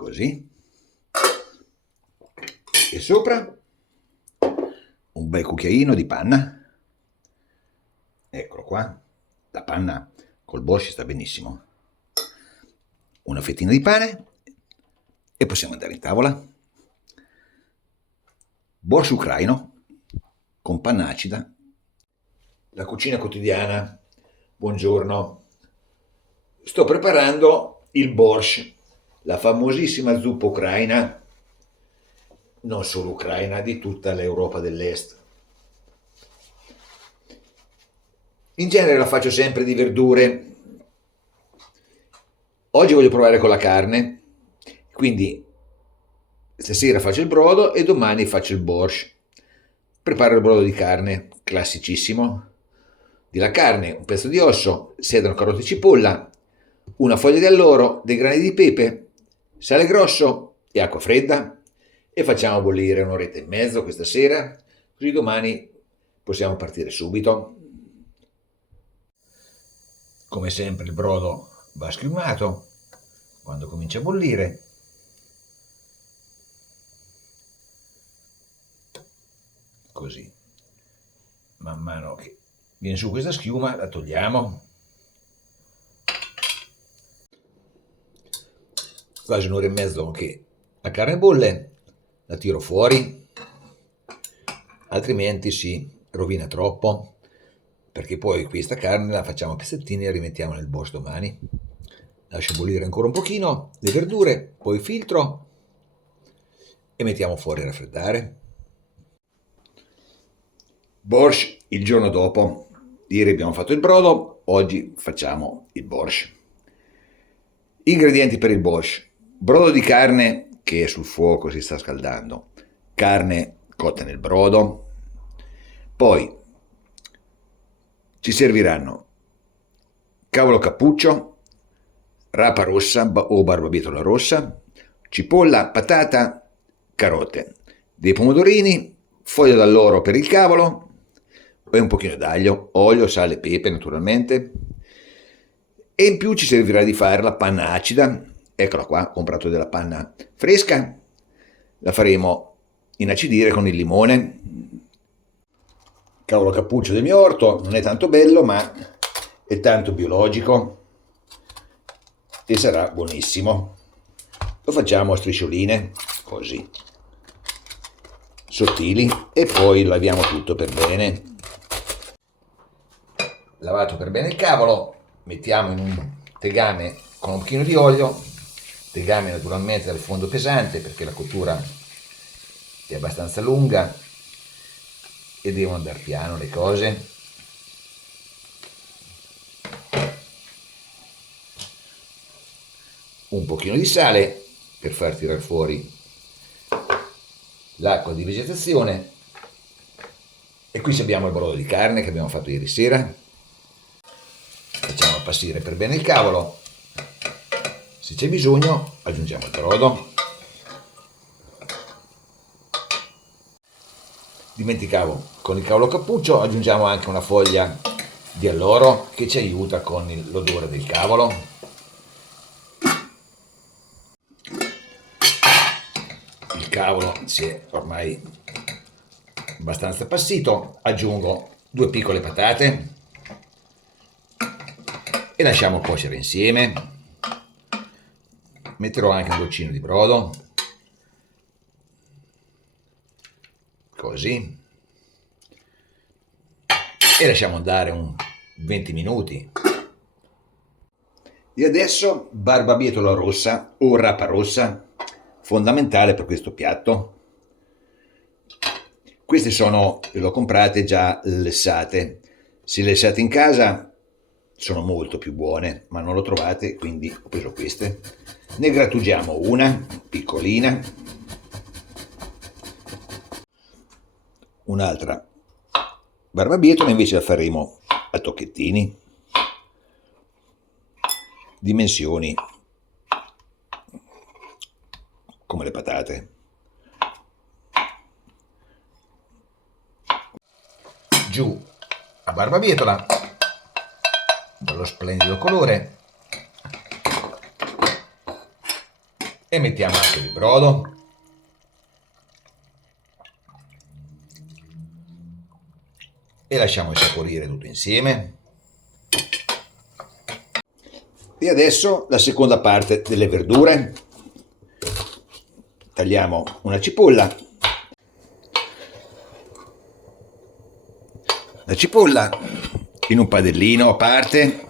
così, e sopra un bel cucchiaino di panna, eccolo qua, la panna col borscht sta benissimo, una fettina di pane e possiamo andare in tavola. Borscht ucraino con panna acida, la cucina quotidiana. Buongiorno, sto preparando il borscht, la famosissima zuppa ucraina, non solo ucraina, di tutta l'Europa dell'Est. In genere la faccio sempre di verdure. Oggi voglio provare con la carne, quindi stasera faccio il brodo e domani faccio il borscht. Preparo il brodo di carne, classicissimo. Della carne, un pezzo di osso, sedano, carote e cipolla, una foglia di alloro, dei grani di pepe, sale grosso e acqua fredda, e facciamo bollire un'oretta e mezzo questa sera, così domani possiamo partire subito. Come sempre il brodo va schiumato quando comincia a bollire. Così, man mano che viene su questa schiuma la togliamo. Quasi un'ora e mezzo che la carne bolle, la tiro fuori, altrimenti si rovina troppo, perché poi questa carne la facciamo a pezzettini e la rimettiamo nel borscht domani. Lascio bollire ancora un pochino le verdure, poi filtro e mettiamo fuori a raffreddare. Borscht il giorno dopo. Ieri abbiamo fatto il brodo, oggi facciamo il borscht. Ingredienti per il borscht: brodo di carne che è sul fuoco, si sta scaldando, carne cotta nel brodo, poi ci serviranno cavolo cappuccio, rapa rossa o barbabietola rossa, cipolla, patata, carote, dei pomodorini, foglia d'alloro per il cavolo e un pochino d'aglio, olio, sale, pepe naturalmente. E in più ci servirà di fare la panna acida. Eccola qua, ho comprato della panna fresca, la faremo inacidire con il limone. Cavolo cappuccio del mio orto, non è tanto bello ma è tanto biologico e sarà buonissimo. Lo facciamo a striscioline, così, sottili, e poi laviamo tutto per bene. Lavato per bene il cavolo, mettiamo in un tegame con un pochino di olio, tegame naturalmente dal fondo pesante perché la cottura è abbastanza lunga e devono andare piano le cose. Un pochino di sale per far tirare fuori l'acqua di vegetazione, e qui abbiamo il brodo di carne che abbiamo fatto ieri sera. Facciamo appassire per bene il cavolo, se c'è bisogno aggiungiamo il brodo. Dimenticavo, con il cavolo cappuccio aggiungiamo anche una foglia di alloro che ci aiuta con l'odore del cavolo. Il cavolo si è ormai abbastanza appassito, aggiungo 2 piccole patate e lasciamo cuocere insieme. Metterò anche un goccino di brodo, così, e lasciamo andare un 20 minuti. E adesso barbabietola rossa o rapa rossa, fondamentale per questo piatto. Queste sono, le ho comprate già lessate. Se lessate in casa sono molto più buone, ma non lo trovate, quindi ho preso queste. Ne grattugiamo una piccolina, un'altra barbabietola invece la faremo a tocchettini, dimensioni come le patate. Giù a barbabietola, dallo splendido colore, e mettiamo anche il brodo. E lasciamo insaporire tutto insieme. E adesso la seconda parte delle verdure. Tagliamo una cipolla. La cipolla in un padellino a parte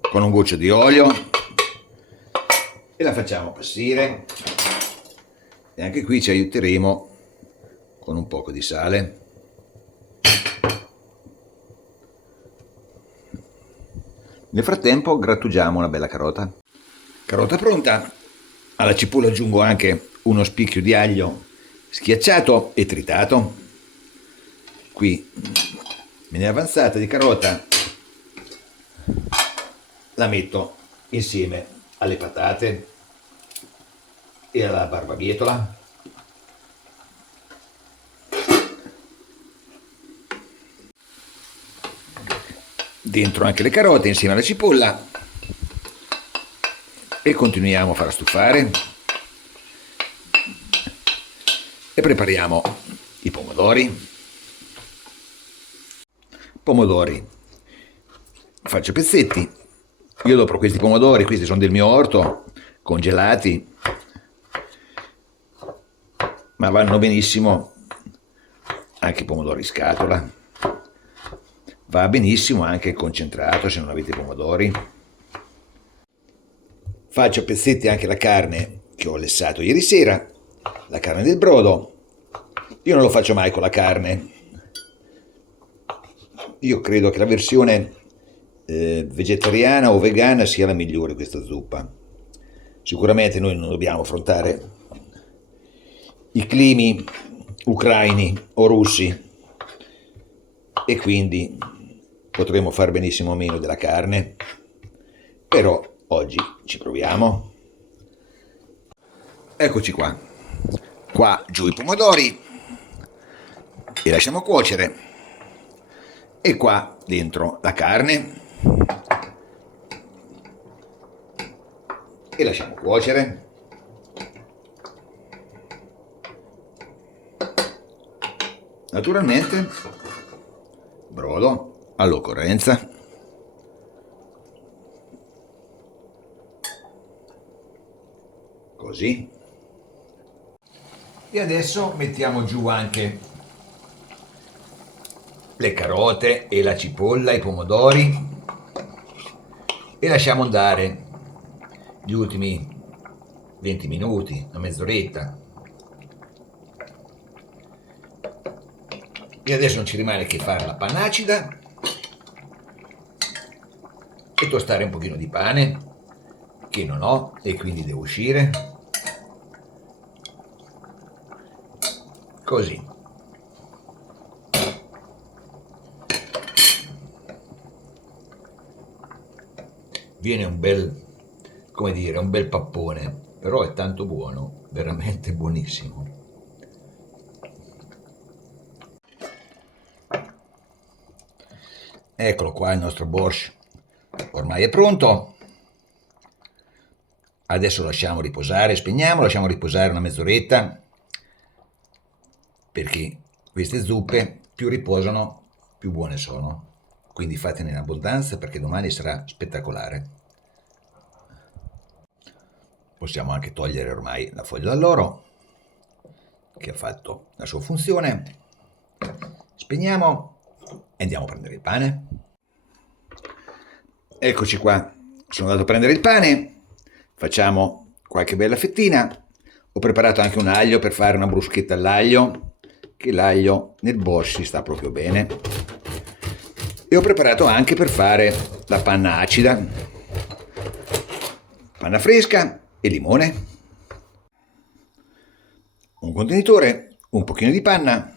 con un goccio di olio e la facciamo appassire. E anche qui ci aiuteremo con un poco di sale. Nel frattempo grattugiamo una bella carota. Carota pronta. Alla cipolla aggiungo anche uno spicchio di aglio schiacciato e tritato. Qui me ne è avanzata di carota, la metto insieme alle patate e alla barbabietola. Dentro anche le carote insieme alla cipolla e continuiamo a far stufare e prepariamo i pomodori. Faccio pezzetti. Io dopo questi pomodori, questi sono del mio orto, congelati, ma vanno benissimo anche i pomodori in scatola. Va benissimo anche il concentrato se non avete pomodori. Faccio pezzetti anche la carne che ho lessato ieri sera, la carne del brodo. Io non lo faccio mai con la carne. Io credo che la versione vegetariana o vegana sia la migliore questa zuppa. Sicuramente noi non dobbiamo affrontare i climi ucraini o russi e quindi potremmo far benissimo a meno della carne, però oggi ci proviamo. Eccoci qua. Qua giù i pomodori e lasciamo cuocere, e qua dentro la carne e lasciamo cuocere. Naturalmente brodo all'occorrenza. Così. E adesso mettiamo giù anche le carote e la cipolla, i pomodori, e lasciamo andare gli ultimi 20 minuti, una mezz'oretta. E adesso non ci rimane che fare la panna acida e tostare un pochino di pane che non ho e quindi devo uscire. Così. Viene un bel, come dire, un bel pappone, però è tanto buono, veramente buonissimo. Eccolo qua il nostro borscht, ormai è pronto. Adesso lasciamo riposare, spegniamo, lasciamo riposare una mezz'oretta, perché queste zuppe più riposano più buone sono. Quindi fatene in abbondanza perché domani sarà spettacolare. Possiamo anche togliere ormai la foglia d'alloro che ha fatto la sua funzione. Spegniamo e andiamo a prendere il pane. Eccoci qua, sono andato a prendere il pane. Facciamo qualche bella fettina. Ho preparato anche un aglio per fare una bruschetta all'aglio, che l'aglio nel borscht si sta proprio bene. E ho preparato anche per fare la panna acida, panna fresca e limone, un contenitore, un pochino di panna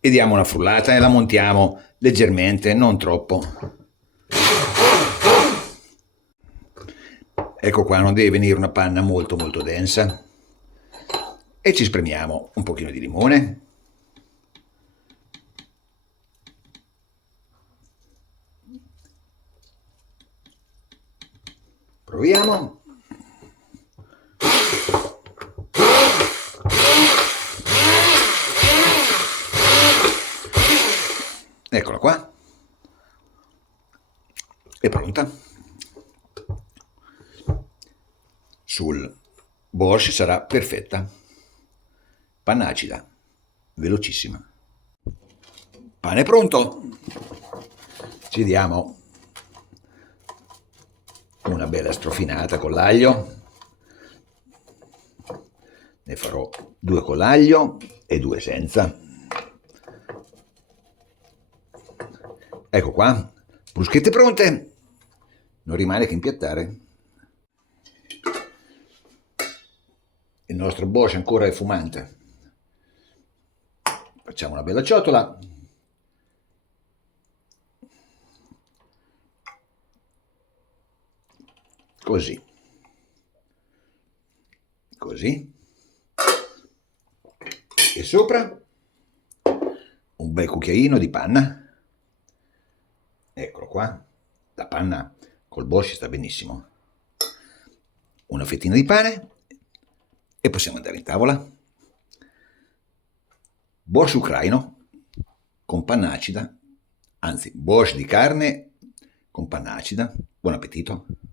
e diamo una frullata e la montiamo leggermente, non troppo. Ecco qua, non deve venire una panna molto molto densa. E ci spremiamo un pochino di limone. Proviamo. Eccola qua. È pronta. Sul borscht sarà perfetta. Panna acida, velocissima. Pane pronto. Ci diamo una bella strofinata con l'aglio. Ne farò 2 con l'aglio e 2 senza. Ecco qua, bruschette pronte. Non rimane che impiattare. Il nostro borscht ancora è fumante. Facciamo una bella ciotola. Così. Così. E sopra un bel cucchiaino di panna. Eccolo qua. La panna col borscht sta benissimo. Una fettina di pane e possiamo andare in tavola. Borscht ucraino con panna acida, anzi borscht di carne con panna acida. Buon appetito!